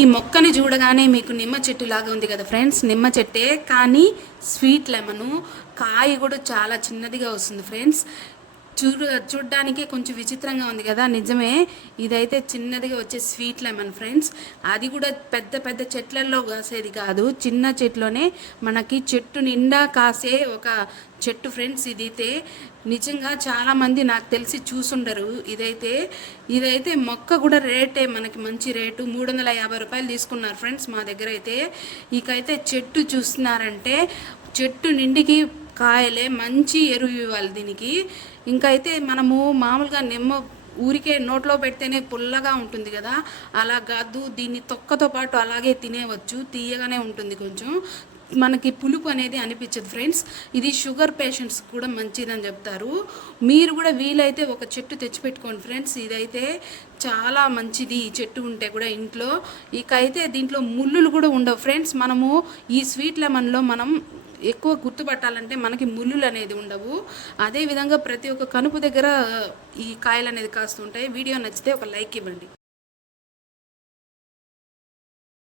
ఈ మొక్కని చూడగానే మీకు నిమ్మ చెట్టు లాగా ఉంది కదా ఫ్రెండ్స్, నిమ్మ చెట్టే కానీ స్వీట్ లెమను. కాయ కూడా చాలా చిన్నదిగా వస్తుంది ఫ్రెండ్స్. చూడ్డానికి కొంచెం విచిత్రంగా ఉంది కదా, నిజమే. ఇదైతే చిన్నదిగా వచ్చే స్వీట్ లెమన్ ఫ్రెండ్స్. అది కూడా పెద్ద పెద్ద చెట్లలో కాసేది కాదు, చిన్న చెట్లోనే మనకి చెట్టు నిండా కాసే ఒక చెట్టు ఫ్రెండ్స్. ఇదైతే నిజంగా చాలామంది నాకు తెలిసి చూసుండరు. ఇదైతే మొక్క కూడా రేటే, మనకి మంచి రేటు 350 రూపాయలు తీసుకున్నారు ఫ్రెండ్స్ మా దగ్గర అయితే. ఇకైతే చెట్టు చూస్తున్నారంటే చెట్టు నిండికి కాయలే, మంచి ఎరువు ఇవ్వాలి దీనికి. ఇంకైతే మనము మామూలుగా నిమ్మ ఊరికే నోట్లో పెడితేనే పుల్లగా ఉంటుంది కదా, అలా కాదు, దీన్ని తొక్కతో పాటు అలాగే తినేవచ్చు, తీయగానే ఉంటుంది, కొంచెం మనకి పులుపు అనేది అనిపించదు ఫ్రెండ్స్. ఇది షుగర్ పేషెంట్స్ కూడా మంచిదని చెప్తారు. మీరు కూడా వీలైతే ఒక చెట్టు తెచ్చిపెట్టుకోండి ఫ్రెండ్స్. ఇదైతే చాలా మంచిది ఈ చెట్టు ఉంటే కూడా ఇంట్లో. ఇకైతే దీంట్లో ముళ్ళులు కూడా ఉండవు ఫ్రెండ్స్. మనము ఈ స్వీట్ లెమన్లో మనం ఎక్కువ గుర్తుపట్టాలంటే మనకి ముళ్ళులు అనేది ఉండవు. అదేవిధంగా ప్రతి ఒక్క కనుపు దగ్గర ఈ కాయలు అనేది కాస్తుంటాయి. వీడియో నచ్చితే ఒక లైక్ ఇవ్వండి.